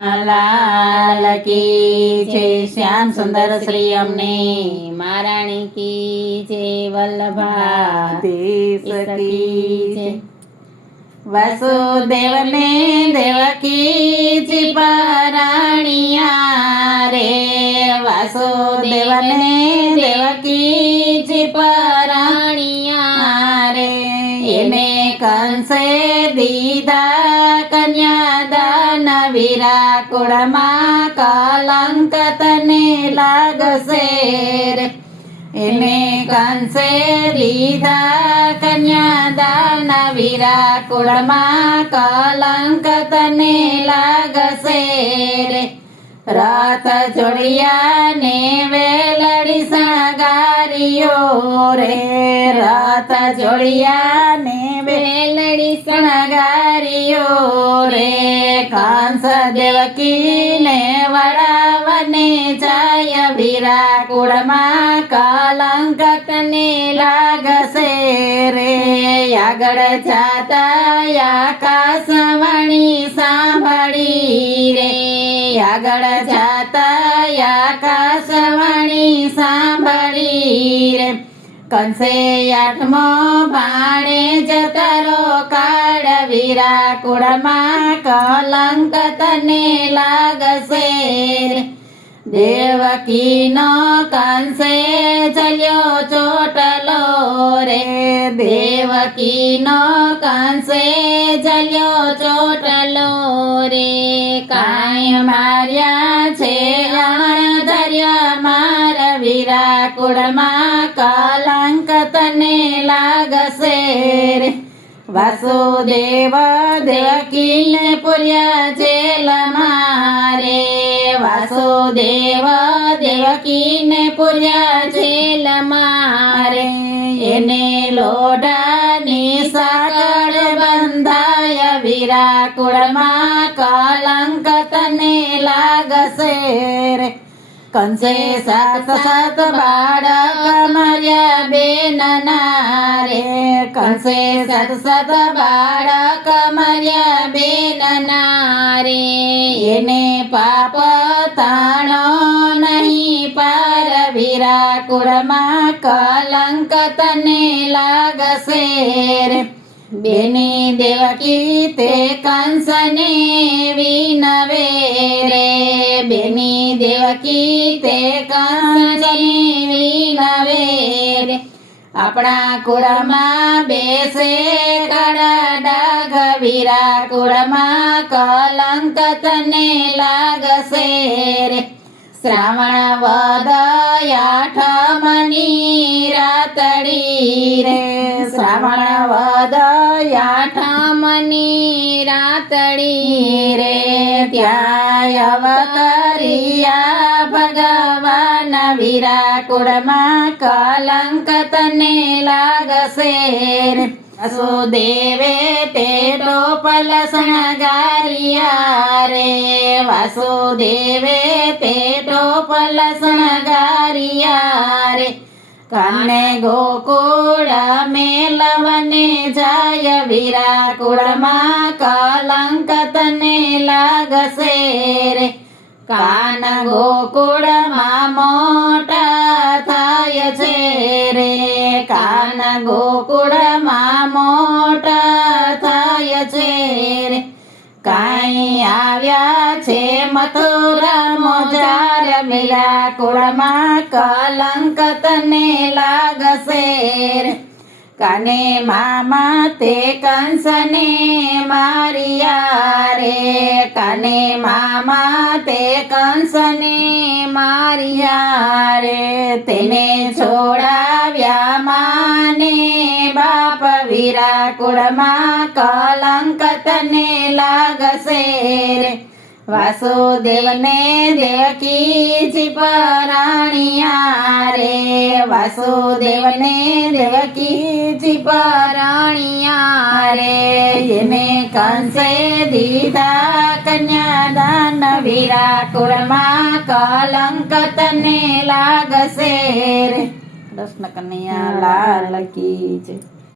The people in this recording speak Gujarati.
लाल की जय श्याम सुंदर श्री अम्ने महाराणी की जय वल्लभाधीश की जय वसुदेव ने देवकी जी पराणिया रे वसुदेव ने देवकी जी पराणिया रे एने कंसे दीदा कन्यादान विराकुळમાં કલંક તને લાગશે રે એને કંસે લીધા કન્યાદાન વિરાકુળમાં કલંક તને લાગશે રે રથ જોડિયા ને વેલડી શણગારીઓ રે રથ જોડિયા ને વેલડી શણગારીઓ રે કંસ દેવકી ને વડાવને જાય વિરાકુળમાં કલંક તને લાગશે રે આગળ જાતા આકાશવાણી સાંભળી રે આગળ જાતા આકાશવાણી સાંભળી રે કંસે આઠમો ભાણે જતરો કાળ વિરાકુળમાં કલંક તને લાગશે રે દેવકીનો કંસે ચલ્યો ચોટલો રે દેવકીનો કંસે ચલ્યો ચોટલો રે કાંઈ માર્યા છે અણધર્ય માર વિરાકુળમાં કલંક તને લાગશે રે વાસુદેવ દેવકીને પૂર્યા જેલમાં રે વાસુદેવ દેવકીને પૂર્યા જેલમાં રે એને લોઢાની સાકળ બંધાય વિરાકુળમાં કલંક તને લાગશે રે કંસે સાત સાત બાળક માર્યા બેનના રે કંસે સાત સાત બાળક માર્યા બેનના રે એને પાપ તાણો નહીં પાર વિરાકુળમાં કલંક તને લાગશે રે બેની દેવકી તે કંસને વિનવે રે બેની દેવકી તે કંસને વિનવે રે આપણા કુળમાં બેસે કાળા ડાઘ વિરાકુળમાં કલંક તને લાગશે રે શ્રાવણ વદ આઠમની રાતડી રે શ્રાવણ વદ આઠમની રાતડી રે ત્યાં અવતરિયા ભગવાન વિરાકુળમાં કલંક તને લાગશે રે વાસુદેવે તે ટોપલ શણગારિયા રે વાસુદેવે તે ટોપલ શણગારિયા રે કાને ગોકુળ મેલવને જાય વિરાકુળમાં કલંક તને લાગશે રે કાન ગોકુળમાં મોટા થાય છે રે કાન ગોકુળમાં મોટા થાય છે રે કાંઈ આવ્યા છે મથુરા મોજાર વિરાકુળમાં કલંક તને લાગશે રે કાને મામા તે કંસને મારિયા રે કાને મામા તે કંસને મારિયા રે તેને છોડાવ્યા માને બાપ વિરાકુળમાં કલંક તને લાગશે રે વાસુદેવને દેવકી પરાણિયા રે વાસુદેવને દેવકી પરાણિયા રે એને કંસે દીધા કન્યાદાન વિરાકુળમાં કલંક તને લાગશે રે કૃષ્ણ કનૈયા લાલ કી જય।